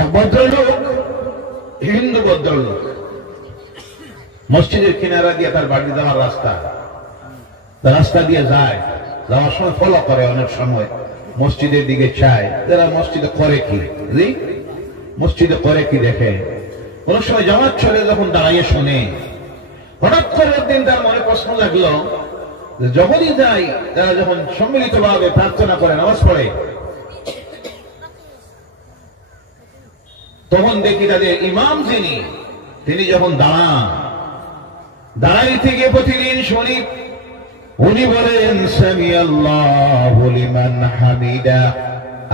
এক ভদ্রলোক, হিন্দু ভদ্রলোক, মসজিদের কিনারা দিয়ে তার বাড়ি যাওয়ার রাস্তা দিয়ে যায়। যাওয়ার সময় ফলো করে, অনেক সময় মসজিদের দিকে চায়, যারা মসজিদে করে কি, মসজিদে করে কি দেখে। অনেক সময় জামাত ছেড়ে যখন দাঁড়িয়ে শুনে, হঠাৎ করে একদিন তার মনে প্রশ্ন লাগলো যে যখনই যাই, তারা যখন সম্মিলিত ভাবে প্রার্থনা করে, নামাজ পড়ে, তখন দেখি তাদের ইমাম যিনি, তিনি যখন দাঁড়াইতে গিয়ে প্রতিদিন শুনি উনি বলেন সামি আল্লাহু লিমান হামিদা।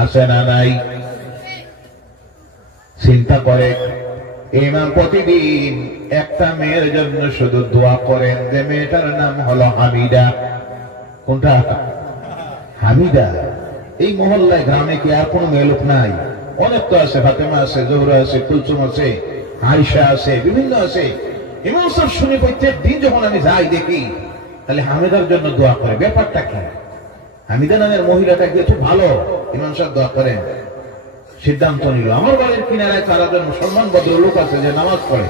আছে না নাই? চিন্তা করে, ইমাম প্রতিদিন একটা মেয়ের জন্য শুধু দোয়া করেন, যে মেয়েটার নাম হলো হামিদা। কোনটা? হামিদা। এই মহল্লায়, গ্রামে কি আর কোন মেয়ে লোক নাই? অনেক তো আছে, ফাতেমা আছে, জোহরা আছে, কুলসুম আছে, আয়েশা আছে, বিভিন্ন আছে। ইমাম সাহেব শুনে প্রত্যেক দিন যখন আমি যাই দেখি, তাহলে হামিদার জন্য দোয়া করে। ব্যাপারটা কি? হামিদা নামের মহিলাটা কি একটু ভালো? ইমাম সাহেব দোয়া করেন। সিদ্ধান্ত নিল, আমার বাড়ির কিনারায় তারা জন মুসলমান ভদ্রলোক আছে যে নামাজ পড়ে।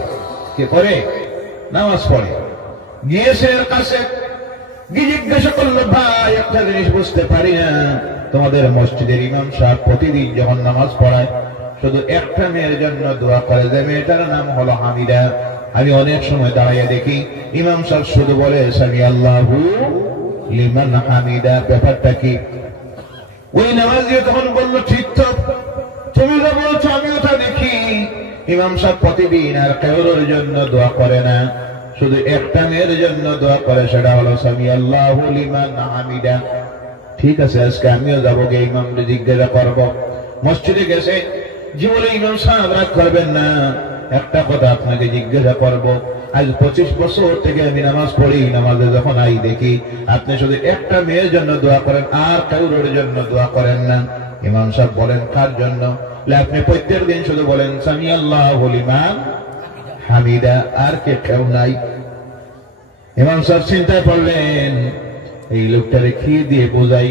কে করে? নামাজ পড়ে। গিয়েছে এর কাছে, গিয়ে জিজ্ঞাসা করলো, ভাই একটা জিনিস বুঝতে পারি না, তোমাদের মসজিদের ইমাম সাহেব প্রতিদিন যখন নামাজ পড়ায় শুধু একটা মেয়ের জন্য দোয়া করে, যে মেয়েটার নাম হলো হামিদা। আমি অনেক সময় দাঁড়িয়ে দেখি ইমাম সাহেব শুধু বলে সামি আল্লাহু লিমান হামিদা। ব্যাপারটা কি? ওই নামাজি তখন বলল, ঠিক তো, তুমি যা বলছো আমিও তা দেখি। ইমাম সাহেব প্রতিদিন আর কারোর জন্য দোয়া করে না, শুধু একটা মেয়ের জন্য দোয়া করে, সেটা হলো সামি আল্লাহু লিমান হামিদা। ঠিক আছে, আজকে আমিও যাবো, গিয়ে ইমামকে জিজ্ঞাসা করবো। মসজিদে গেছে, জীবনে ইমাম সাহেব রাগ করবেন না, একটা কথা আপনাকে জিজ্ঞাসা করবো। আজ 25 বছর থেকে আমি নামাজ পড়ি, নামাজে যখন আই দেখি আপনি শুধু একটা মেয়ের জন্য দোয়া করেন, আর কারোর জন্য দোয়া করেন না। ইমাম সাহেব বলেন, কার জন্য? আপনি প্রত্যেক দিন শুধু বলেন সামি আল্লাহু লিমান হামিদা, আর কেউ নাই। ইমাম সাহেব চিন্তায় পড়লেন, এই লোকটারে খেয়ে দিয়ে বোঝাই।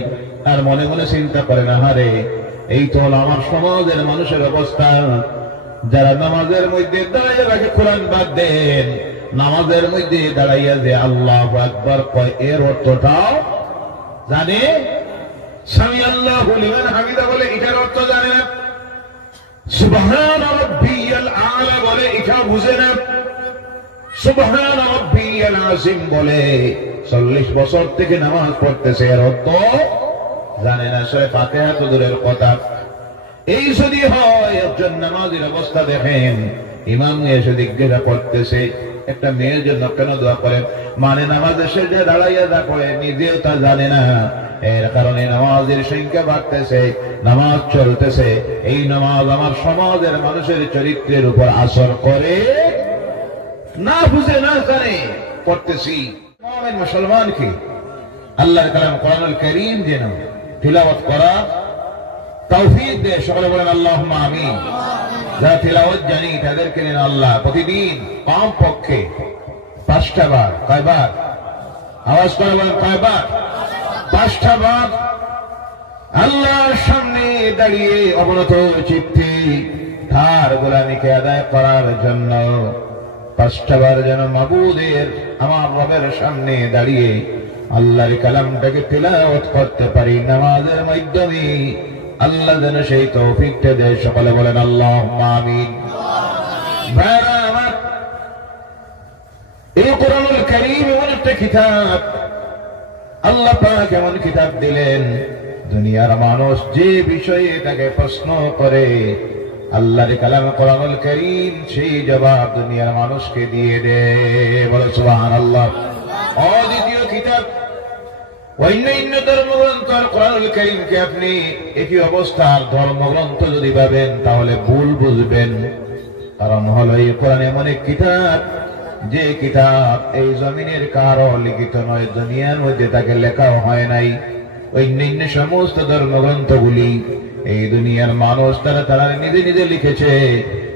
আর মনে মনে চিন্তা করেন, আহারে, এই তো হলো আমার সমাজের মানুষের অবস্থা, যারা নামাজের মধ্যে দাঁড়াইয়া রাখে, কোরআন বাদ দেন, নামাজের মধ্যে দাঁড়াইয়া যে আল্লাহু আকবার কয়, এর অর্থটাও জানে। সামি আল্লাহু লিমান হামিদা বলে, এটার অর্থ জানে না। সুবহান রাব্বিয়াল আলা বলে, এটা বুঝে না। সুবহান রাব্বিয়াল আযীম বলে, 40 বছর থেকে নামাজ পড়তেছে, এর অর্থ জানে না। সূরা ফাতিহা তো দূরের কথা। এই যদি হয়, একজন নামাজের অবস্থা দেখেন, ইমাম এসে জিজ্ঞাসা করতেছে একটা মেয়ের জন্য কেন দোয়া করেন, মানে নামাজে সে যে দাঁড়াইয়া যা করে নিজেও তা জানে না। এর কারণে নামাজের সংখ্যা বাড়তেছে, নামাজ চলতেছে। এই নামাজ আমার সমাজের মানুষের চরিত্রের উপর আসর করে না, বুঝে না জানে পড়তেছি। মুসলমানকে আল্লাহর কালাম কোরআনুল কারীম যেন তিলাওয়াত করা তৌফিক দে। সকলে বলেন আল্লাহুম্মা আমিন। যারা তিলাওয়াত জানি তাদেরকে নিন আল্লাহ প্রতিদিন কমপক্ষে 5টা বার। কয়বার? আওয়াজ করে বলেন, কয়বার? 5টা বার আল্লাহর সামনে দাঁড়িয়ে অবনত চিত্তে তার গোলামীকে আদায় করার জন্য 5টা বার যেন মাবুদের, আমার রবের সামনে দাঁড়িয়ে আল্লাহর কালামটাকে তিলাওয়াত করতে পারি নামাজের মাধ্যমে। আল্লাহ যেন সেই তৌফিকটা দেয়। সকলে বলেন আল্লাহুম্মা আমিন। ভাইরা আমার, এই কোরআনুল কারীম এমন একটা কিতাব, আল্লাহ পাক এমন কিতাব দিলেন, দুনিয়ার মানুষ যে বিষয়ে তাকে প্রশ্ন করে, আল্লাহর কালাম কোরআনুল কারীম সেই জবাব দুনিয়ার মানুষকে দিয়ে দেয়। বলে সুবহানাল্লাহ। অদ্বিতীয় কিতাব, অন্যান্য ধর্মগ্রন্থ আর কোরআনুল কারীমকে আপনি একই অবস্থার ধর্মগ্রন্থ যদি ভাবেন তাহলে ভুল বুঝবেন। কারণ হলো এই কোরআন এমন এক কিতাব, যে কিতাব এই জমিনের কারো লিখিত নয়, দুনিয়ার মধ্যে তাকে লেখাও হয় নাই। অন্যান্য সমস্ত ধর্মগ্রন্থগুলি এই দুনিয়ার মানুষ তারা নিজে নিজে লিখেছে,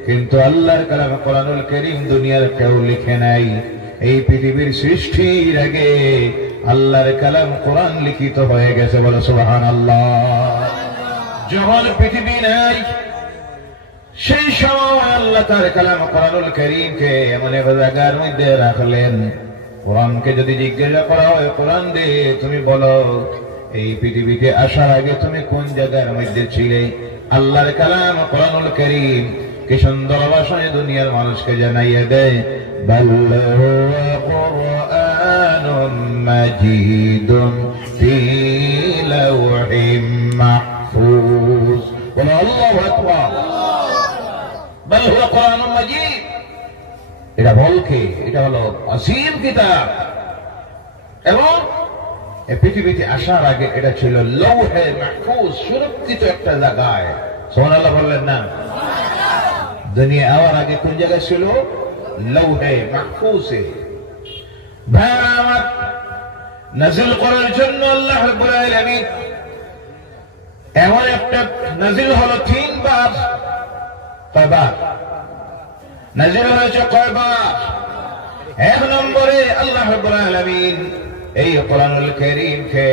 কিন্তু আল্লাহর কালাম কোরআনুল কারীম দুনিয়ার কেউ লিখে নাই। এই পৃথিবীর সৃষ্টির আগে আল্লাহর কালাম কোরআন লিখিত হয়ে গেছে। বলে সুবহানাল্লাহ। যখন পৃথিবী নাই, সেই সময় আল্লাহ তার কালাম কোরআনুল কারীমকে এমন এক জায়গার মধ্যে রাখলেন, কোরআনকে যদি জিজ্ঞাসা করা হয় কোরআন দিয়ে তুমি বলো এই পৃথিবীতে আসার আগে তুমি কোন জায়গার মধ্যে ছিলে, আল্লাহর কালাম কোরআনুল কারীম কি সুন্দর ভাষায় দুনিয়ার মানুষকে জানাইয়ে দেয়, বাল হুয়া কুরআনুম মাজিদুন ফি লাওহিম মাহফুজ। বলো আল্লাহু আকবার। বাল হুয়া কুরআনুম মাজিদ, এটা বলকে এটা হলো আসীম কিতাব, এবং এই পৃথিবীতে আসার আগে এটা ছিল লৌহে মাহফুজ, সুরক্ষিত একটা জায়গায়। সুবহানাল্লাহ বললেন না? দুনিয়া আওয়ার আগে কোন জায়গায় ছিল? লৌহে মাহফুজে। ভাইরামাত, নাজিল করার জন্য আল্লাহ রাব্বুল আলামিন এমন একটা নাজিল হলো 3 বার। কয়বার নাজিল হয়েছে? কয়বার? 1 নম্বরে আল্লাহ রাব্বুল আলামিন এই কোরআনুল কারীমকে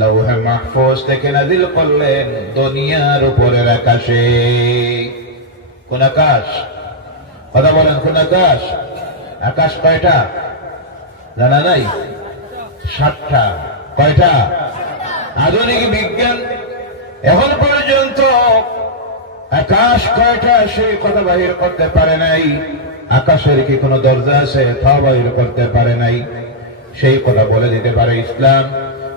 লৌহে মাহফুজ থেকে নাজিল করলেন দুনিয়ার উপরের আকাশে। কোন আকাশ? কথা বলেন, কোন আকাশ? আকাশ কয়টা জানা নাই? 7টা। কয়টা? আধুনিক বিজ্ঞান এখন পর্যন্ত আকাশ কয়টা সেই কথা বাহির করতে পারে নাই। আকাশের কি কোনো দরজা আছে? তা বাহির করতে পারে নাই। সেই কথা বলে দিতে পারে ইসলাম,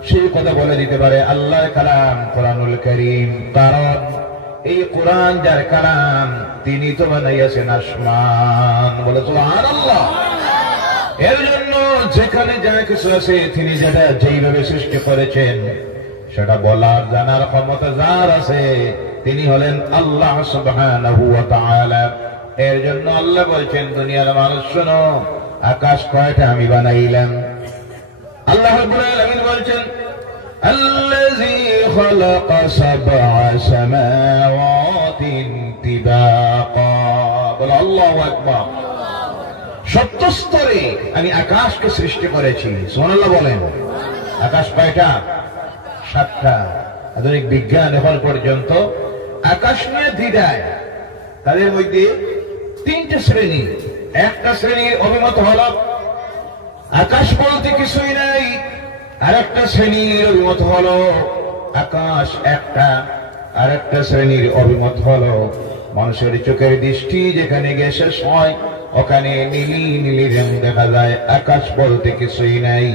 সেই কথা বলে দিতে পারে আল্লাহর কালাম কোরআনুল কারীম। কারণ এই কোরআন যার কালাম তিনি তো বানাইয়াছেন আসমান। বলে সুবহানাল্লাহ। এর জন্য যেখানে যা কিছু আছে তিনি যেটা যেইভাবে সৃষ্টি করেছেন সেটা বলার জানার ক্ষমতা যার আছে তিনি হলেন আল্লাহ সুবহানাহু ওয়া তাআলা। এর জন্য আল্লাহ বলছেন দুনিয়ার মানুষ শোনো, আকাশ কয়টা আমি বানাইলাম। আল্লাহ রাব্বুল আলামিন বলছেন আল্লাযী খালাকা সাবআ সামাওয়াতিন তিবাকা। বলো আল্লাহু আকবার। 70 স্তরে আমি আকাশকে সৃষ্টি করেছি। সুবহানাল্লাহ বলেন। আকাশ কয়টা? 7টা। আধুনিক বিজ্ঞান এখন পর্যন্ত আকাশ নিয়ে দ্বিধায়। তাদের মধ্যে 3টে শ্রেণী। একটা শ্রেণীর অভিমত হলো আকাশ বলতে কিছুই নাই, আর একটা শ্রেণীর অভিমত হলো আকাশ একটা, আর একটা শ্রেণীর অভিমত হলো মানুষের চোখের দৃষ্টি যেখানে গিয়ে শেষ হয় ওখানে নীলি নীলি রং দেখা যায়, আকাশ বলতে কিছুই নাই।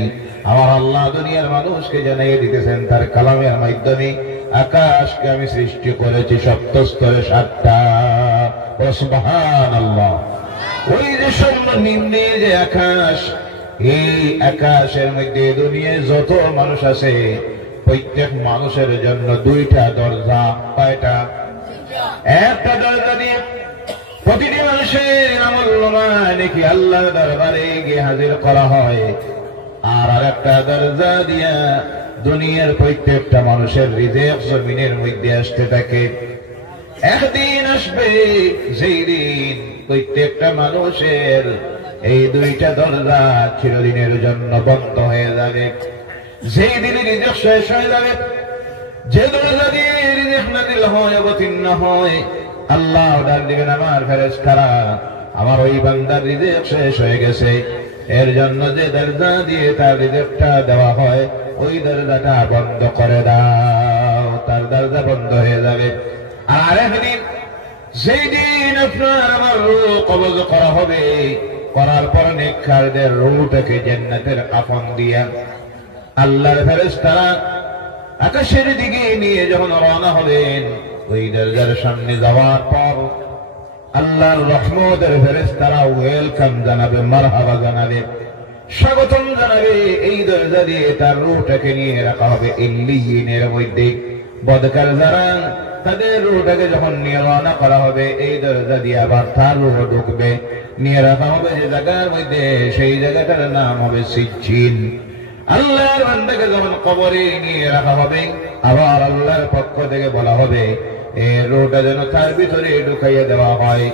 আমার আল্লাহ দুনিয়ার মানুষকে জানিয়ে দিতেছেন তার কালামের মাধ্যমে আকাশকে আমি সৃষ্টি করেছি 70 স্তরে 7টা। সুবহানাল্লাহ। ওই যে নিম্নে যে আকাশ, এই আকাশের মধ্যে দুনিয়ায় যত মানুষ আছে প্রত্যেক মানুষের জন্য 2টা দরজা। কয়টা? একটা দরজা দিয়ে প্রতিটি মানুষের আমল নাকি আল্লাহর দরবারে গিয়ে হাজির করা হয়, আর আরেকটা দরজা দিয়া দুনিয়ার প্রত্যেকটা মানুষের রিজিক জমিনের মধ্যে আসতে থাকে। একদিন আসবে যেই দিন প্রত্যেকটা মানুষের এই 2টা দরজা চিরদিনের জন্য বন্ধ হয়ে যাবে। যেই দিনে রিজিক শেষ হয়ে যাবে, যে দরজা দিয়ে রিজিক নাযিল হয় অবতীর্ণ হয়, আল্লাহ ডাক দিবেন আমার ফেরেশতারা আমার ওই বান্দার রিজিক শেষ হয়ে গেছে, এর জন্য যে দরজা দিয়ে তার রিজিকটা দেওয়া হয় ওই দরজাটা বন্ধ করে দাও। তার দরজা বন্ধ হয়ে যাবে। আর একদিন সেই দিন আপনার আমার রূহ কবজ করা হবে, করার পর নেককারদের রূহটাকে জান্নাতের কাফন দিয়া আল্লাহর ফেরেশতারা আকাশের দিকে নিয়ে যখন রওনা হবেন, ওই দরজার সামনে যাওয়ার পর আল্লাহর রহমতের ফেরেশতারা ওয়েলকাম জানাবে, মারহাবা জানাবে, স্বাগতম জানাবে। এই দরজা দিয়ে তার রূহটাকে নিয়ে রাখা হবে ইল্লিয়িনের মধ্যে। বদকার যারা তাদের রূহটাকে যখন নিয়ে রওনা করা হবে এই দরজা দিয়ে আবার তার রূহ ঢুকবে, নিয়ে রাখা হবে যে জায়গার মধ্যে, সেই জায়গাটার নাম হবে সিজ্জিন। আল্লাহর বান্দাকে যখন কবরে নিয়ে রাখা হবে আবার আল্লাহর পক্ষ থেকে বলা হবে এই রূহটা যেন তার ভিতরে ঢুকাইয়া দেওয়া হয়।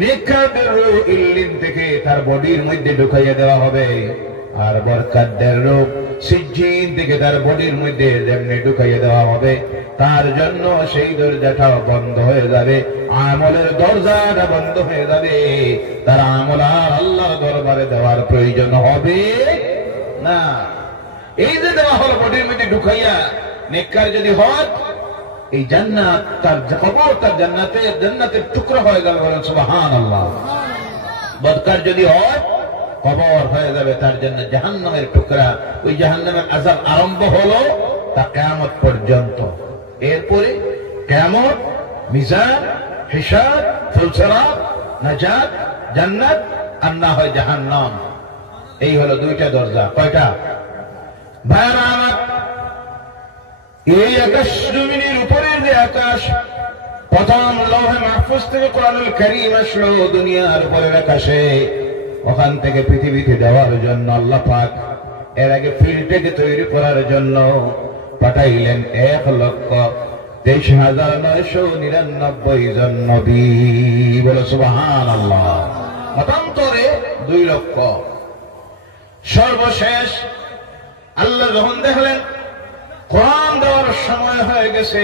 নেককারদের রূহ ইল্লিন থেকে তার বডির মধ্যে ঢুকাইয়া দেওয়া হবে। আর বরকতের রূপ সিজ্জিন থেকে তার বডির মধ্যে যেমনি ঢুকাইয়ে দেওয়া হবে, তার জন্য সেই দরজাটাও বন্ধ হয়ে যাবে, আমলের দরজাটা বন্ধ হয়ে যাবে। তার আমল আর আল্লাহর দরবারে দেওয়ার প্রয়োজন হবে না। এই যে দেওয়া হলো বডির মধ্যে ঢুকাইয়া, নেককার যদি হয় এই জান্নাত তার কবর তার জান্নাতের টুকরো হয়ে গেল, বলেন সুবহানাল্লাহ। বদকার যদি হয় কবর হয়ে যাবে তার জন্য জাহান্নামের টুকরা। ওই জাহান্নামের আযাব আরম্ভ হলো তা কিয়ামত পর্যন্ত। এরপরে কিয়ামত, মিজান, হিসাব, ফুলসিরাত, নাজাত, জান্নাত, আর না হয় জাহান্নাম। এই হলো দুইটা দরজা। কয়টা? ভাইরা আমার, এই আকাশ জমিনের উপরের যে আকাশ, প্রথম লৌহে মাহফুজ থেকে কোরআনুল কারীম আসলো দুনিয়ার উপরের আকাশে, ওখান থেকে পৃথিবীতে দেওয়ার জন্য আল্লাহ পাক এর আগে ফিল্ডটাকে তৈরি করার জন্য পাঠাইলেন 1,23,999 জন নবী। বলে সুবহানাল্লাহ। মতান্তরে 2 লক্ষ। সর্বশেষ আল্লাহ যখন দেখলেন কোরআন দেওয়ার সময় হয়ে গেছে,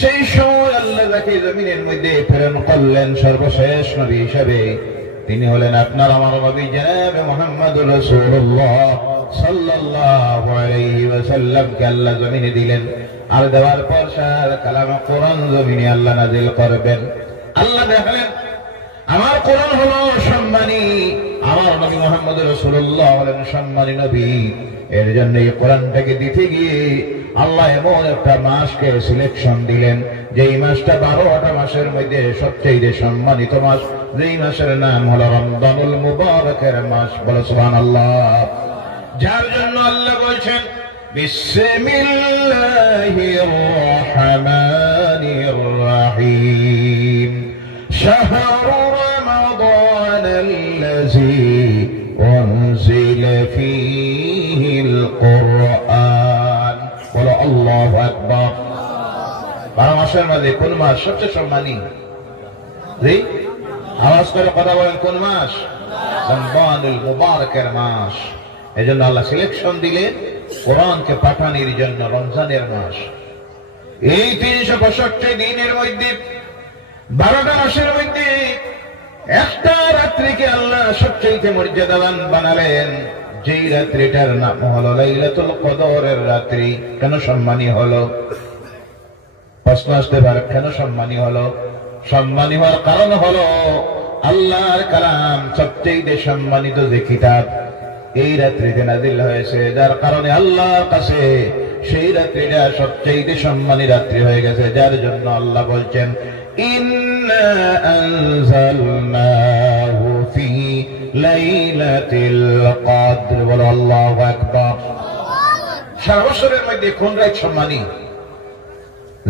সেই সময় আল্লাহ যাকে জমিনের মধ্যে প্রেরণ করলেন সর্বশেষ নবী হিসাবে, তিনি হলেন আপনার আমার নবী জনাবে মুহাম্মদুর রাসূলুল্লাহ সাল্লাল্লাহু আলাইহি ওয়াসাল্লামকে আল্লাহ জমিনে দিলেন। আর দেওয়ার পর সার কালাম কোরআন জমিনে আল্লাহ নাযিল করবেন। আল্লাহ দেখলেন আমার কোরআন হলো সম্মানী, আমার নবী মুহাম্মদুর রাসূলুল্লাহ হলেন সম্মানী নবী। এর জন্য এই কোরআনটাকে দিতে গিয়ে আল্লাহ এমন একটা মাসকে সিলেকশন দিলেন, যেই মাসটা 12টা মাসের মধ্যে সবচেয়ে সম্মানিত মাস, যেই মাসের নাম হলো রমজানুল মুবারকের মাস। বলো সুবহানাল্লাহ। যার জন্য আল্লাহ বলছেন বিসমিল্লাহির রহমানির রহিম, শাহরু রমাদানাল্লাযী উনজিলা ফীহিল কুরআন। বলো আল্লাহু আকবার। 12 মাসের মধ্যে কোন মাস সবচেয়ে সম্মানী? আওয়াজ করে কথা বলেন, কোন মাস? রমজানুল মুবারকের মাস। এজন্য আল্লাহ সিলেকশন দিলেন কোরআনকে পাঠানোর জন্য রমজানের মাস। এই 365 দিনের মধ্যে 12টা মাসের মধ্যে একটা রাত্রিকে আল্লাহ সবচেয়ে মর্যাদাবান বানালেন, যেই রাত্রিটার নাম হলো লাইলাতুল কদরের রাত্রি। কেন সম্মানী হলো? প্রশ্ন আসতে পারে, কেন সম্মানী হলো? সম্মানী হওয়ার কারণ হলো আল্লাহর কালাম সবচেয়ে সম্মানিত যে কিতাব এই রাত্রিতে নাযিল হয়েছে, যার কারণে আল্লাহর কাছে সেই রাত্রিটা সবচেয়ে সম্মানী রাত্রি হয়ে গেছে। যার জন্য আল্লাহ বলছেন ইন্না আনজালনাহু ফি লাইলাতিল কদর। বলো আল্লাহু আকবার। সারা বছরের মধ্যে কোন রাত সম্মানী?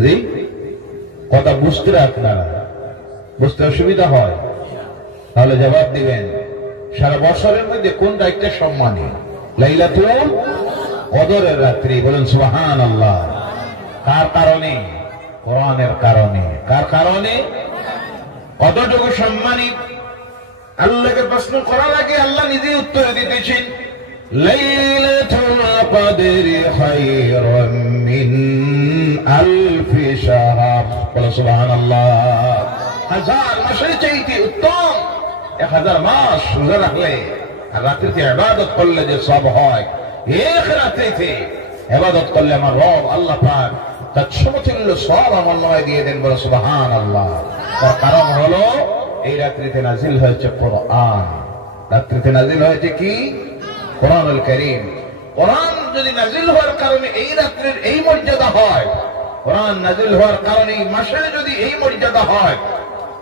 জি, কথা বুঝতে আপনারা বুঝতে অসুবিধা হয়, তাহলে জবাব দিবেন। সারা বছরের মধ্যে কোন রাতটা সম্মানী? লাইলাতুল কদরের রাত্রি। বলেন সুবহানাল্লাহ। কার কারণে? কোরআনের কারণে। কার কারণে? কতটুকু সম্মানী? আল্লাহকে প্রশ্ন করার আগে আল্লাহ নিজে উত্তর দিতেছেন, লাইলাতুল কদরি খায়রুম মিন আলফি শাহর। বলেন সুবহানাল্লাহ। 1000 মাসের চাইতে উত্তম 1000 মাস রোজা রাখলে আর রাত্রিতে ইবাদত করলে যে সব হয়, এক রাত্রিতে ইবাদত করলে আমার রব আল্লাহ পাক তার সমতুল্য সব আমলনামায় দিয়ে দেন। বলো সুবহানাল্লাহ। তার কারণ হলো এই রাত্রিতে নাযিল হয়েছে কোরআন। রাত্রিতে নাযিল হয়েছে কি? কোরআনুল কারীম। কোরআন যদি নাযিল হওয়ার কারণে এই রাত্রির এই মর্যাদা হয়, কোরআন নাযিল হওয়ার কারণে এই মাসের যদি এই মর্যাদা হয়,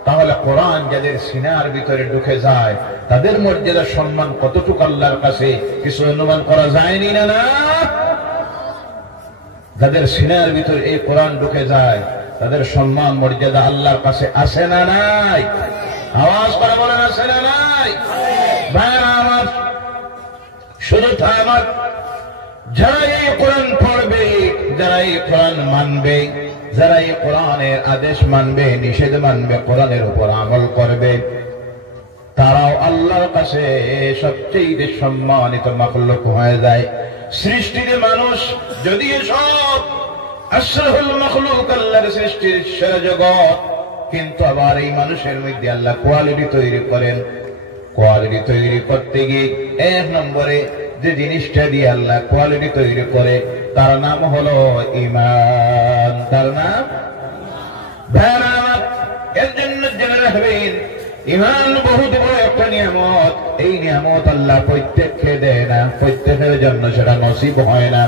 তাহলে কোরআন যাদের সিনার ভিতরে ঢুকে যায় তাদের মর্যাদা সম্মান কতটুকু আল্লাহর কাছে কিছু অনুমান করা যায়নি? না না, যাদের সিনার ভিতরে এই কোরআন ঢুকে যায় তাদের সম্মান মর্যাদা আল্লাহর কাছে আসে না নাই? আওয়াজ করে বলেন, আসে না নাই? ভাইরা আমার, শুধু তা আমার, যারা এই কোরআন পড়বে, যারা এই কোরআন মানবে, যারা এই কোরআনের আদেশ মানবে, নিষেধ মানবে, কোরআনের উপর আমল করবে, তারাও আল্লাহর কাছে সবচেয়ে সম্মানিত মাখলুক হয়ে যায়। সৃষ্টির মানুষ যদি সব আশরাফুল মাখলুক, আল্লাহর সৃষ্টির সেরা জগৎ, কিন্তু আবার এই মানুষের মধ্যে আল্লাহ কোয়ালিটি তৈরি করেন। কোয়ালিটি তৈরি করতে গিয়ে এক নম্বরে যে জিনিসটা দিয়ে আল্লাহ কোয়ালিটি তৈরি করে তার নাম হলো ঈমান। তার নাম এর জন্য জেনে রাখবেন, ঈমান বহুত বড় একটা নিয়ামত। এই নিয়ামত আল্লাহ প্রত্যেককে দেয় না, প্রত্যেকের জন্য সেটা নসিব হয় না।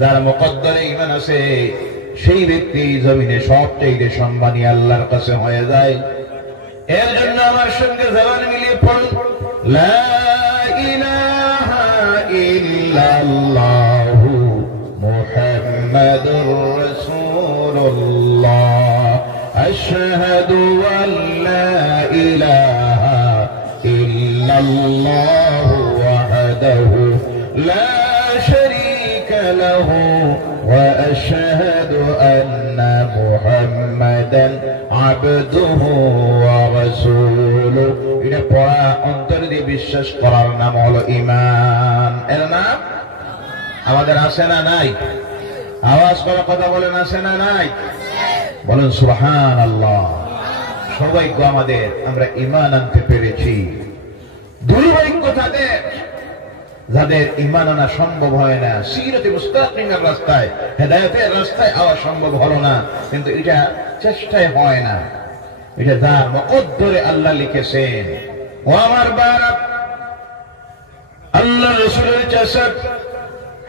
যার মুকদ্দরে ঈমান আছে সেই ব্যক্তি জমিনে সবচেয়ে সম্মানী আল্লাহর কাছে হয়ে যায়। এর জন্য আমার সঙ্গে জবান মিলিয়ে পড়ুন, লা ইলাহা ইল্লাল্লাহু মুহাম্মাদুর রাসূলুল্লাহ, আশহাদু আল্লা ইলাহা ইল্লাল্লাহু ওয়াহদাহু লা শারীকা লাহু ওয়া আশহাদু আন্না মুহাম্মাদান আবদুহু ওয়া রাসূলুহু। এটা পড়া অন্তর দিয়ে বিশ্বাস করার নাম হলো ঈমান। এর নাম আমাদের আছে না নাই? আওয়াজ করে কথা বলেন, আছে না নাই? বলেন সুবহানাল্লাহ। সৌভাগ্য আমাদের, আমরা ঈমান আনতে পেরেছি। দুর্ভাগ্য তাদের যাদের ঈমান আনা সম্ভব হয় না। সিরাতে মুস্তাকিমের রাস্তায়, হেদায়েতের রাস্তায় আওয়া সম্ভব হলো না, কিন্তু এটা চেষ্টায় হয় না। এটা যার মুকদ্দরে আল্লাহ লিখেছেন। ও আমার বাবা, আল্লাহ রাসূলের চাচা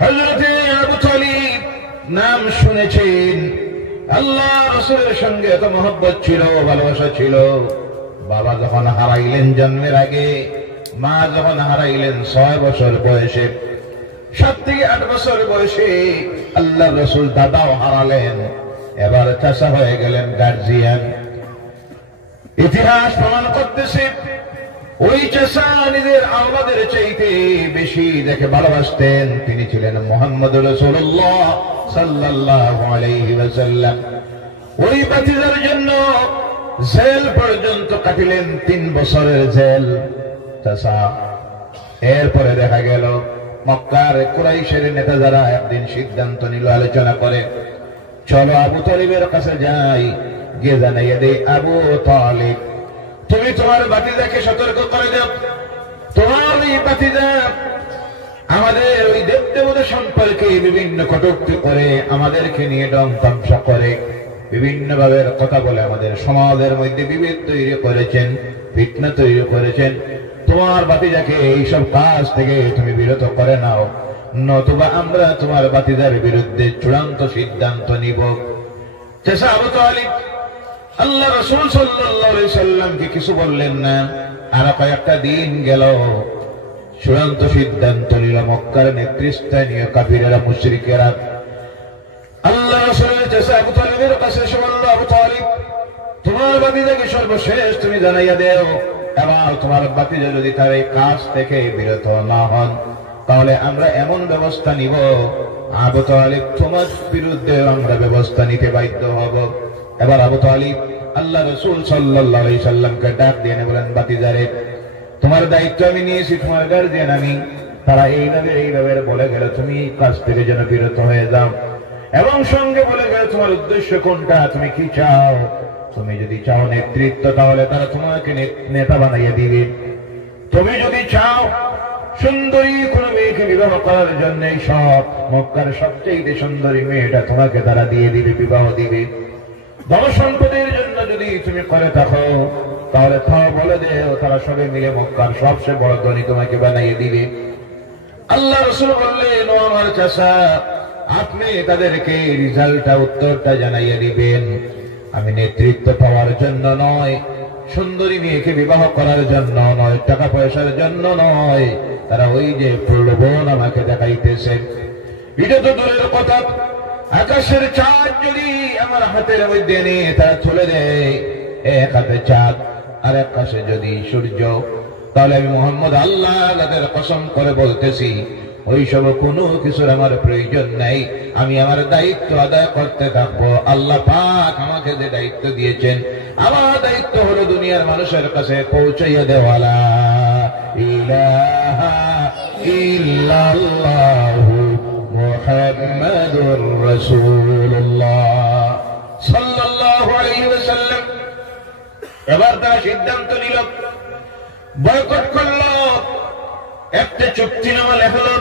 হযরতে আবু তালিব নাম শুনেছেন। আল্লাহ রাসূলের সঙ্গে এত মহব্বত ছিল, ভালোবাসা ছিল। বাবা যখন হারাইলেন জন্মের আগে, মা যখন হারাইলেন 6 বছর বয়সে, 7 থেকে 8 বছর বয়সে আল্লাহ রাসূল দাদাও হারালেন। এবার চাচা হয়ে গেলেন গার্জিয়ান। ইতিহাস প্রমাণ করতেছে ওই চাচা নিজের আওলাদের চাইতে বেশি যাকে ভালোবাসতেন তিনি ছিলেন মুহাম্মদুর রাসূলুল্লাহ সাল্লাল্লাহু আলাইহি ওয়াসাল্লাম। ওই ভাতিজার জন্য জেল পর্যন্ত কাটিলেন, 3 বছরের জেল চাচা। এরপরে দেখা গেল মক্কার কুরাইশের নেতা যারা একদিন সিদ্ধান্ত নিল, আলোচনা করে, চলো আবু তালিবের কাছে যাই, গিয়ে জানাইয়া দেই, আবু তালিব তুমি তোমার ভাতিজাকে সতর্ক করে দাও, তোমার এই ভাতিজা আমাদের ওই দেবদেবতা সম্পর্কে বিভিন্ন কটূক্তি করে, আমাদেরকে নিয়ে ডং তামসা করে, বিভিন্ন ভাবে কথা বলে আমাদের সমাজের মধ্যে বিভেদ তৈরি করেছেন, ফিতনা তৈরি করেছেন। তোমার ভাতিজাকে এইসব কাজ থেকে তুমি বিরত করে নাও, নতুবা আমরা তোমার ভাতিজার বিরুদ্ধে চূড়ান্ত সিদ্ধান্ত নিব। চাচা আবু তালিব আল্লাহ রাসূল সাল্লাল্লাহু আলাইহি সাল্লামকে কিছু বললেন না। আর কয়েকটা দিন গেল, চূড়ান্ত সিদ্ধান্ত নিল মক্কার নেতৃস্থানীয় কাফিরেরা, মুশরিকেরা। আল্লাহ রাসূলের চাচা আবু তালিবের কাছে এসে বলল, আবু তালিব তোমার ভাতিজাকে সর্বশেষ তুমি জানাইয়া দেও, এবার তোমার ভাতিজা যদি তার এই কাজ থেকে বিরত না হন, তাহলে আমরা এমন ব্যবস্থা নিব, আবু তালিব তোমার বিরুদ্ধে আমরা ব্যবস্থা নিতে বাধ্য হব। এবার আবু তালিব আল্লাহ রাসূল সাল্লাল্লাহু আলাইহি সাল্লামকে ডাক দিয়ে বলেন, ভাতিজারে তোমার দায়িত্ব আমি নিয়েছি, তোমার গার্জিয়ান আমি। তারা এইভাবে বলে গেল তুমি কাজ থেকে যেন বিরত হয়ে যাও, এবং সঙ্গে বলে গেল তোমার উদ্দেশ্য কোনটা, তুমি কি চাও। তুমি যদি চাও নেতৃত্ব, তাহলে তারা তোমাকে নেতা বানাইয়া দিবে। তুমি যদি চাও সুন্দরী কোন মেয়েকে বিবাহ করার জন্য, সব মক্কার সবচেয়ে সুন্দরী মেয়েটা তোমাকে তারা দিয়ে দিবে, বিবাহ দিবে। ধন সম্পদের জন্য যদি তুমি করে থাকো, তাহলে তাও বলে দেও, তারা সবে মিলে মক্কার সবচেয়ে বড় ধনী তোমাকে বানাইয়ে দিবে। আল্লাহ রাসূল বললেন, ও আমার চাচা, আপনি তাদেরকে রেজাল্টটা, উত্তরটা জানাইয়া দিবেন। আমি নেতৃত্ব পাওয়ার জন্য নয়, সুন্দরী মেয়েকে বিবাহ করার জন্য নয়, টাকা পয়সার জন্য নয়, তারা ওই যে প্রলোভন আমাকে দেখাইতেছে। এটা তো দূরের কথা, আকাশের চাঁদ যদি আমার হাতের মধ্যে নিয়ে তারা তুলে দেয়, এক হাতে চাঁদ আর এক পাশে যদি সূর্য, তাহলে আমি মুহাম্মদ আল্লাহ তাদের কসম করে বলতেছি, ওই সব কোনো কিছুর আমার প্রয়োজন নাই। আমি আমার দায়িত্ব আদায় করতে থাকবো। আল্লাহ পাক আমাকে যে দায়িত্ব দিয়েছেন আমার দায়িত্ব হলো দুনিয়ার মানুষের কাছে পৌঁছাইয়া দেওয়া লা ইলাহা ইল্লাল্লাহু মুহাম্মাদুর রাসূলুল্লাহ সাল্লাল্লাহু আলাইহি ওয়াসাল্লাম। এবার তারা সিদ্ধান্ত নিল, বয়কট করলো, একটা চুক্তিনামা লেখলো,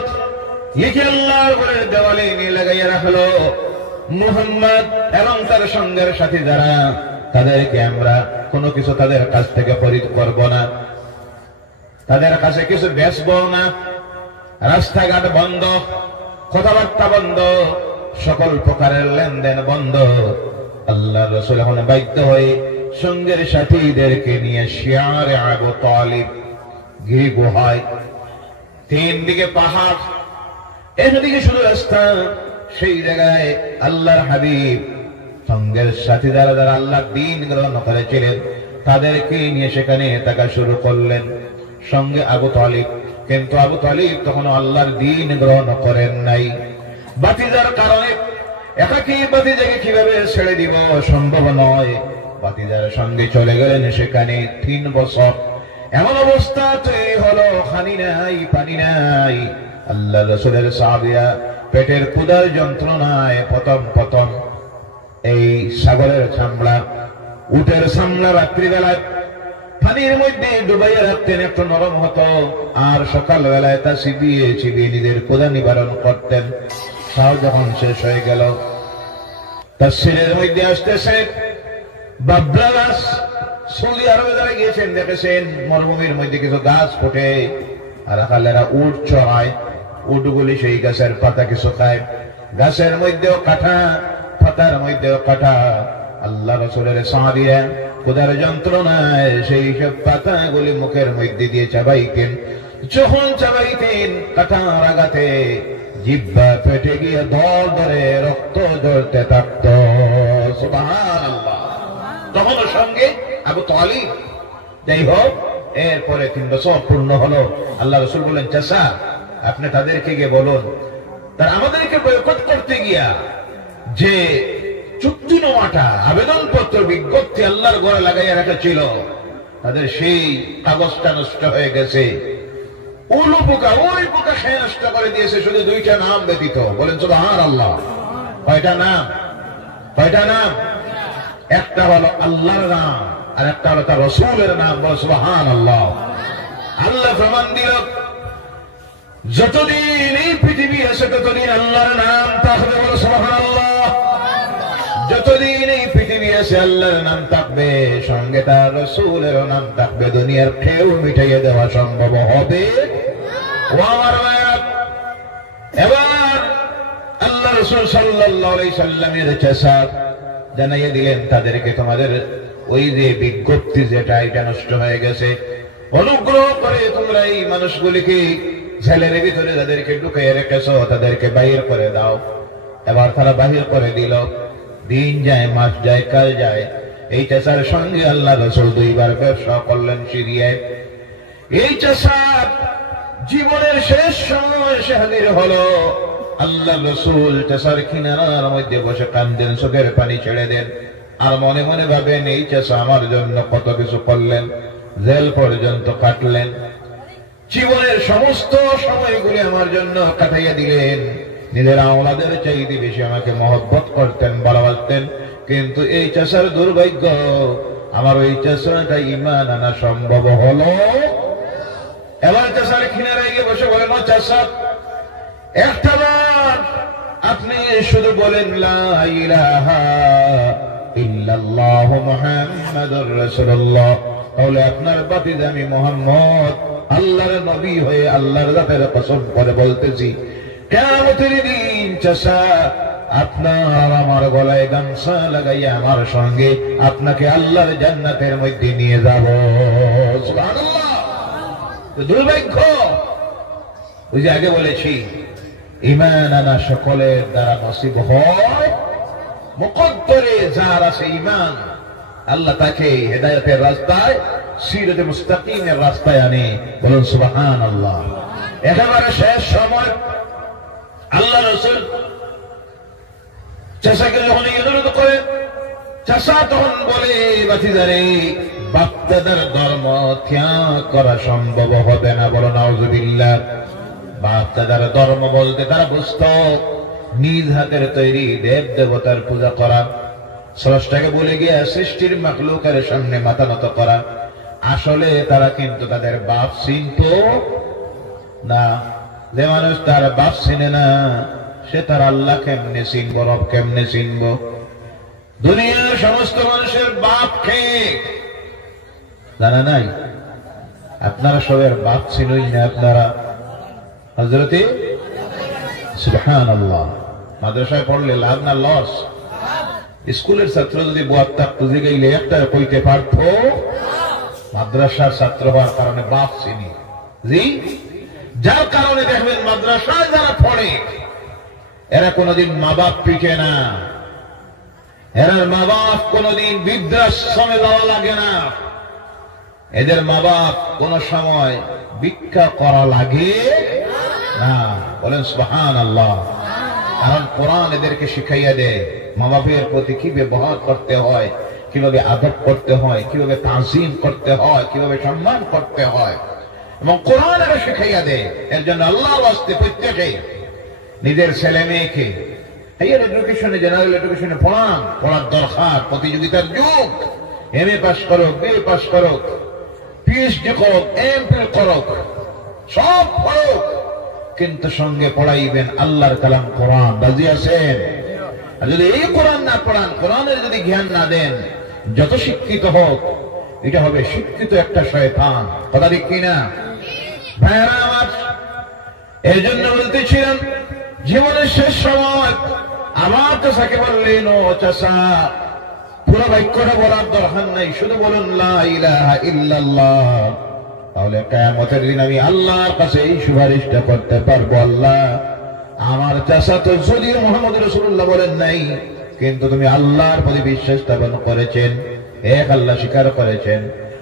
লিখে আল্লাহর ঘরের দেওয়ালে নিয়ে লাগাইয়া রাখলো, মুহাম্মদ এবং তার সঙ্গের সাথী যারা, তাদেরকে আমরা কোনো কিছু তাদের কাছ থেকে খরিদ করব না, তাদের কাছে কিছু বেচবো না, রাস্তাঘাট বন্ধ, কথাবার্তা বন্ধ, সকল প্রকারের লেনদেন বন্ধ। আল্লাহ রাসূল এখন বাধ্য হয়ে সঙ্গের সাথীদেরকে নিয়ে শিয়ারে আবু তালিব গিরি গুহায়, তিন দিকে পাহাড়, একদিকে শুধু রাস্তা, সেই জায়গায় আল্লাহর হাবিব সঙ্গের সাথী যারা যারা আল্লাহর দ্বীন গ্রহণ করেছিলেন তাদেরকে নিয়ে সেখানে থাকা শুরু করলেন, সঙ্গে আবু তালিব। কিন্তু আবু তালিব তখন আল্লাহর দ্বীন গ্রহণ করেন নাই। বাতিজার কারণে একাকী বাতিজাকে কিভাবে ছেড়ে দিব সম্ভব নয়। বাতিজার সঙ্গে চলে গেলেন সেখানে 3 বছর। এমন অবস্থা তৈরি হলো, খানি নাই, পানি নাই। আল্লাহ রাসূলের সাহাবীরা পেটের ক্ষুধার যন্ত্রণায় প্রথম এই ছাগলের চামড়া, উটের চামড়া রাত্রিবেলায় পানির মধ্যে ডুবাইয়া রাখতেন, একটু নরম হতো, আর সকালবেলায় তা চিবিয়ে নিজের ক্ষুধা নিবারণ করতেন। তাও যখন শেষ হয়ে গেল, তার ছেলের মধ্যে আসতেছে বাবলা গাছ। সৌদি আরবে যারা গিয়েছেন দেখেছেন মরুভূমির মধ্যে কিছু গাছ ফোটে, আর আকালেরা উট চড়ায়, উটগুলি সেই গাছের পাতা কিছু খায়। গাছের মধ্যেও কাঁটা, পাতার মধ্যেও কাঁটা। আল্লাহ রাসূলের সাহাবীরা ক্ষুধার যন্ত্রণায় সেই সব পাতাগুলি মুখের মধ্যে দিয়ে চাবাইতেন। যখন চাবাইতেন কাঁটার আঘাতে জিহ্বা ফেটে গিয়ে দল ধরে রক্ত ঝরতে থাকত। সুবহানাল্লাহ। তখন সঙ্গে আবু তালিব। যাই হোক, এরপরে 3 বছর পূর্ণ হলো। আল্লাহ রাসূল বলেন, চাচা আপনি তাদেরকে গিয়ে বলুন, তারা আমাদেরকে বয়কট করতে গিয়া যে চুক্তিনামাটা, আবেদনপত্র, বিজ্ঞপ্তি আল্লাহর ঘরে লাগাইয়া রাখা ছিল, তাদের সেই কাগজটা নষ্ট হয়ে গেছে। উলু পোকা, ওই পোকা খেয়ে নষ্ট করে দিয়েছে, শুধু 2টা নাম ব্যতীত। বলেন সুবহানাল্লাহ। কয়টা নাম? কয়টা নাম? একটা হলো আল্লাহর নাম, আর একটা হলো তার রাসূলের নাম। বলেন সুবহানাল্লাহ। আল্লাহ ফরমান দিল, যতদিন এই পৃথিবী আছে ততদিন আল্লাহর নাম থাকবে। বলেন সুবহানাল্লাহ। যতদিন এই পৃথিবী আছে আল্লাহর নাম থাকবে, সঙ্গে তার রাসূলের নাম থাকবে। দুনিয়ার কেউ মিটাইয়ে দেওয়া সম্ভব হবে? ও আমার ভাইরা, এবার আল্লাহ রাসূল সাল্লাল্লাহু আলাইহি সাল্লামের চাচা জানাইয়ে দিলেন তাদেরকে, তোমাদের ওই যে বিজ্ঞপ্তি যেটা, এটা নষ্ট হয়ে গেছে। অনুগ্রহ করে তোমরা এই মানুষগুলিকে জেলের ভিতরে যাদেরকে ঢুকিয়ে রেখেছো তাদেরকে বাহির করে দাও। এবার তারা বাহির করে দিল। দিন যায়, মাস যায়, কাল যায়। এই চাচার সঙ্গে আল্লাহ রাসূল 2 বার ব্যবসা করলেন সিরিয়ায়। এই চাচা জীবনের শেষ সময় এসে হাজির হলো। আল্লাহ রাসূল চাচার কিনারার মধ্যে বসে কান্দেন, চোখের পানি ছেড়ে দেন, আর মনে মনে ভাবেন এই চাচা আমার জন্য কত কিছু করলেন, জেল পর্যন্ত কাটলেন, জীবনের সমস্ত সময়গুলি আমার জন্য কাটাইয়া দিলেন, নিজের আওলাদের চাইতে বেশি আমাকে মহব্বত করতেন, ভালোবাসতেন। কিন্তু এই চাচার দুর্ভাগ্য, আমার ওই চাচাটা ঈমান আনা সম্ভব হলো। এবার চাচার কিনারায় গিয়ে বসে বলেন, ও চাচা, একটাবার আপনি শুধু বলেন লা ইলাহা ইল্লাল্লাহু মুহাম্মাদুর রাসূলুল্লাহ, তাহলে আপনার বাতিজা আমি মুহাম্মদ আল্লাহর নবী হয়ে আল্লাহর জাতের কসম করে বলতেছি, কিয়ামতের দিন চাচা আপনার আমার গলায় গামছা লাগাইয়া আমার সঙ্গে আপনাকে আল্লাহর জান্নাতের মধ্যে নিয়ে যাব। সুবহানাল্লাহ। দুর্ভাগ্য, ওই যে আগে বলেছি, ঈমান আনা সকলের দ্বারা নসিব হয়। মুকদ্দরে যার আছে ঈমান, আল্লাহ তাকে হেদায়েতের রাস্তায়, সিরাতে মুস্তাকিমের রাস্তায় আনে। বলুন সুবহানাল্লাহ। একেবারে শেষ সময় আল্লাহ রাসূল চাচাকে যখন অনুরোধ করেন, চাচা তখন বলে, বাতিজারে বাপ-দাদার ধর্ম ত্যাগ করা সম্ভব হবে না। বলো নাউজুবিল্লাহ। বাপ-দাদার ধর্ম বলতে তারা বুঝত নিজ হাতের তৈরি দেব দেবতার পূজা করা, স্রষ্টাকে বলে গিয়ে সৃষ্টির মাখলুকের সামনে মাথা নত করা। আসলে তারা কিন্তু তাদের বাপ চিনত না। যে মানুষ তার বাপ চিনে না, সে তার আল্লাহ কেমনে চিনব, রব কেমনে চিনব? দুনিয়ার সমস্ত মানুষের বাপ কে জানা নাই? আপনারা সবের বাপ চিনুই না। আপনারা হযরতে সুবহানাল্লাহ মাদ্রাসায় পড়লে লাভ না লস? স্কুলের ছাত্র যদি বুয়াত্তা খুঁজে গেলে একটা কইতে পারত, মাদ্রাসার ছাত্র হওয়ার কারণে বাপ চিনি। জি, যার কারণে দেখবেন মাদ্রাসায় যারা পড়ে এরা কোনদিন মা বাপ পিটে না, এরা মা বাপ কোনদিন বৃদ্ধাশ্রমে যাওয়া লাগে না, এদের মা বাপ কোন সময় ভিক্ষা করা লাগে না। বলেন সুবহানাল্লাহ। কারণ কোরআন এদেরকে শিখাইয়া দেয় মা বাপের প্রতি কি ব্যবহার করতে হয়, কিভাবে আদব করতে হয়, কিভাবে তাজিম করতে হয়, কিভাবে সম্মান করতে হয়, এবং কোরআন এরা শিখাইয়া দেয়। এর জন্য আল্লাহর ওয়াস্তে প্রত্যেকে নিজের ছেলে মেয়েকে হাইয়ার এডুকেশনে, জেনারেল এডুকেশনে পড়ার দরকার। প্রতিযোগিতার যুগ। এমএ পাস করুক, বিএ পাস করুক, পিএইচডি করুক, এমফিল করুক, সব পড়ুক, কিন্তু সঙ্গে পড়াইবেন আল্লাহর কালাম কোরআন। রাজি আছেন? আর যদি এই কোরআন না পড়ান, কোরআনের যদি জ্ঞান না দেন, যত শিক্ষিত হোক, এটা হবে শিক্ষিত একটা শয়তান। কথা ঠিক কিনা ভাইরা আমার? এই জন্য বলতেছিলাম, জীবনের শেষ সময় আমার চাচাকে বললেন, ও চাচা, পুরো বাক্যটা বলার দরকার নাই, শুধু বলুন লা ইলাহা ইল্লাল্লাহ। তাহলে কিয়ামতের দিন আমি আল্লাহর কাছে এই সুপারিশটা করতে পারবো, আল্লাহ আমার চাচা তো যদিও মুহাম্মদ রাসূলুল্লাহ বলেন নাই, কিন্তু তুমি আল্লাহর প্রতি বিশ্বাস স্থাপন করেছেন, এক আল্লাহ স্বীকার করেছেন,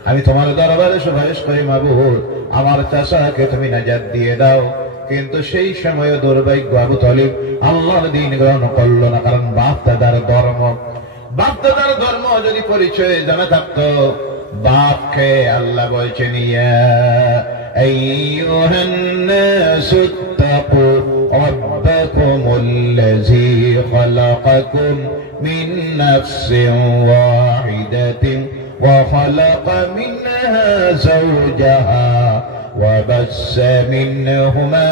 আমি তোমার দরবারে সুপারিশ করি মাবুদ, আমার চাচাকে তুমি নাজাত দিয়ে দাও। কিন্তু সেই সময় দুর্ভাগ্য, আবু তালিব আল্লাহর দ্বীন গ্রহণ করলো না। কারণ বাপ-দাদার ধর্ম, বাপ-দাদার ধর্ম যদি পরিচয় জানা থাকতো, বাপকে আল্লাহ বলছেন, ইয়া আইয়ুহান নাসু তাকু রাব্বাকুমুল্লাযী খালাকাকুম মিন নাফসিন ওয়াহিদাতিন ওয়া খালাকা মিনহা যাওজাহা وبث منهما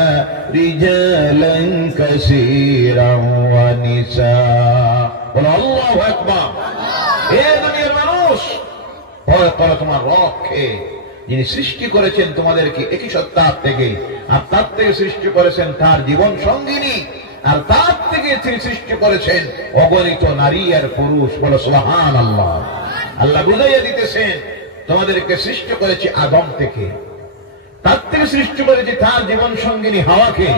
رجالا كثيرا ونساء। বলো আল্লাহু আকবার। এই দুনিয়ার মানুষ ভয় করো তোমার রবকে, যিনি সৃষ্টি করেছেন তোমাদেরকে একই সত্তার থেকে, আর তার থেকে সৃষ্টি করেছেন তার জীবন সঙ্গিনী, আর তার থেকে তিনি সৃষ্টি করেছেন অগণিত নারী আর পুরুষ। বলো সুবহানাল্লাহ। আল্লাহ বুঝাইয়া দিতেছেন, তোমাদেরকে সৃষ্টি করেছি আদম থেকে, তার থেকে সৃষ্টি করেছি তার জীবন সঙ্গিনী হাওয়াকে,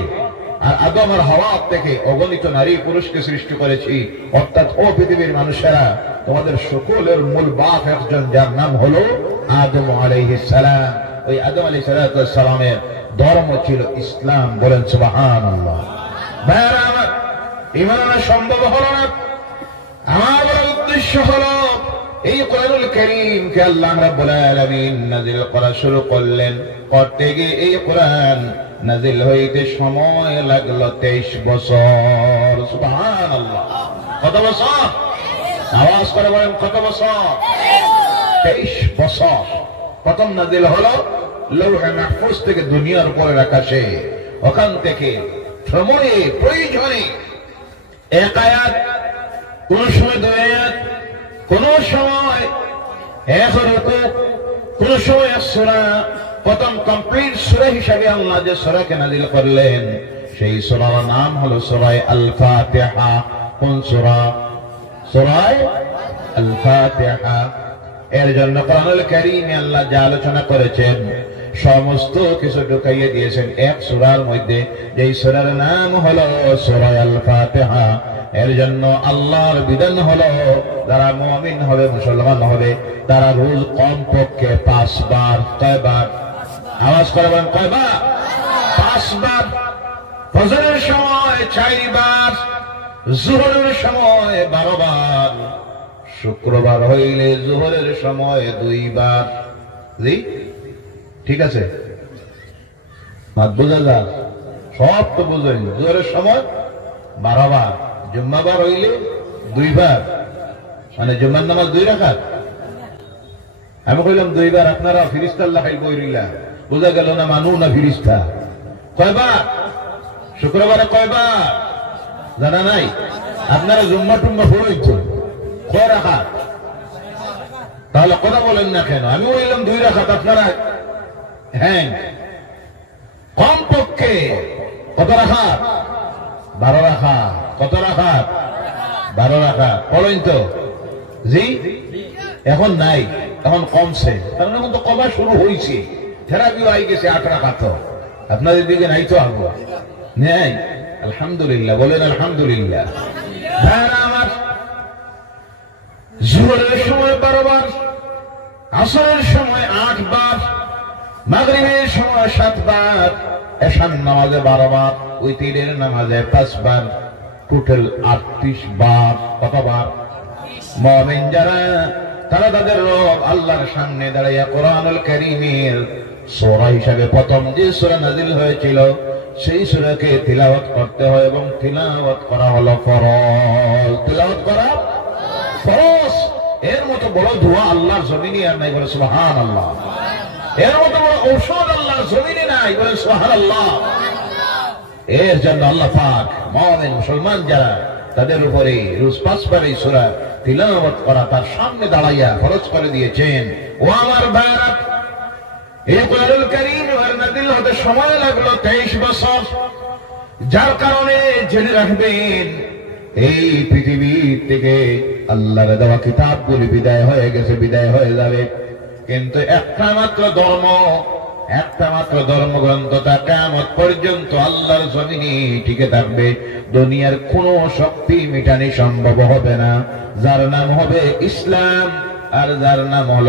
আর আদম আর হাওয়া থেকে অগণিত নারী পুরুষকে সৃষ্টি করেছি। অর্থাৎ ও পৃথিবীর মানুষেরা, তোমাদের সকলের মূল বাপ একজন, যার নাম হলো আদম আলাইহিস সালাম। ওই আদম আলাইহিস সালামের ধর্ম ছিল ইসলাম। বলেন সুবহানাল্লাহ। ভাইরা আমার, ঈমান আনা সম্ভব হলো না। আমার উদ্দেশ্য হলো এই কোরআনুল কারীমকে আল্লাহ রাব্বুল আলামিন নাযিল করা শুরু করলেন। করতে গিয়ে এই কোরআন নাযিল হইতে সময় লাগলো 23 বছর। সুবহানাল্লাহ। কত বছর? আওয়াজ করে বলেন, কত বছর? 23 বছর। প্রথম নাযিল হলো লৌহে মাহফুজ থেকে দুনিয়ার উপরের আকাশে। ওখান থেকে সময়ে প্রয়োজনে এক আয়াত, কোন সময় 2 আয়াত, কোন সময় 1 রুকু, কোন সময় 1 সূরা। প্রথম কমপ্লিট সূরা হিসেবে আল্লাহ যে সূরাকে নাযিল করলেন, সেই সূরার নাম হলো সূরা আল ফাতিহা। কোন সূরা? সূরা আল ফাতিহা। এর জন্য কোরআনুল কারীমে আল্লাহ যা আলোচনা করেছেন সমস্ত কিছু ঢুকাইয়ে দিয়েছেন এক সূরার মধ্যে, যেই সূরার নাম হলো সূরা আল ফাতিহা। এর জন্য আল্লাহর বিধান হলো, যারা মুমিন হবে, মুসলমান হবে, তারা রোজ কমপক্ষে 5 বার। কয়বার? আওয়াজ করে বলেন, কয়বার? 5 বার। ফজরের সময় 4 বার, যোহরের সময় 12 বার, শুক্রবার হইলে জোহরের সময় 2 বার। জি ঠিক আছে, বোঝা যায় সব তো বুঝেন। জোহরের সময় 12 বার, জুম্মাবার হইলে 2 বার, মানে জুম্মার নামাজ 2 রাকাত। আমি কইলাম 2 বার, আপনারা ফিরিস্তা লাগাই বইরিলা, বোঝা গেল না মানু না ফিরিস্তা। কয়বার শুক্রবারে, কয়বার জানা নাই? আপনারা জুম্মা টুম্মা পড়েছো কয় রাকাত? তাহলে কথা বলেন না কেন? আমি বললাম 2 রাকাত, আপনারা হ্যাঁ কমপক্ষে কত রাকাত? 12 রাকাত। কত রাকাত? 12 রাকাত পড়েন তো। জি এখন নাই, এখন কমছে, কারণ এখন তো কমা শুরু হয়েছে। থেরাপিও আই গেছে 8 রাকাত। আপনাদের দিকে নাই তো আগে নেই? আলহামদুলিল্লাহ, বলেন আলহামদুলিল্লাহ। আমার জোহরের সময় 12 বার, আসরের সময় 8 বার, মাগরিবের সময় 7 বার, এশার নামাজে 12 বার, উইতিরের নামাজে 5 বার, টোটাল 38 বার। কতবার? মুমিন যারা তারা তাদের রব আল্লাহর সামনে দাঁড়াইয়া কোরআনুল কারীমের সূরা হিসাবে প্রথম যে সূরা নাযিল হয়েছিল সেই সূরাকে তিলাওয়াত করতে হয়, এবং তিলাওয়াত করা হলো ফরজ। তিলাওয়াত করা ফরজ। এর মতো বড় দোয়া আল্লাহর জমিনে আর নাই, বলে সুবহানাল্লাহ। এর মতো বড় ঔষধ আল্লাহর জমিনে নাই, বলে সুবহানাল্লাহ। এর জন্য আল্লাহ পাক মুমিন মুসলমান যারা তাদের উপরে রোজ 5 বার এই সূরা তিলাওয়াত করা, তার সামনে দাঁড়াইয়া ফরজ করে দিয়েছেন। ও আমার ভাইরা, এই কোরআনুল কারীম নাযিল হতে সময় লাগলো 23 বছর। যার কারণে জেনে রাখবেন এই পৃথিবী থেকে আল্লাহর দেওয়া কিতাবগুলি বিদায় হয়ে গেছে, বিদায় হয়ে যাবে, কিন্তু একটা মাত্র ধর্মগ্রন্থ তা কিয়ামত পর্যন্ত আল্লাহর জমিনে টিকে থাকবে। দুনিয়ার কোনো শক্তি মিটানি সম্ভব হবে না, যার নাম হবে ইসলাম, আর যার নাম হলো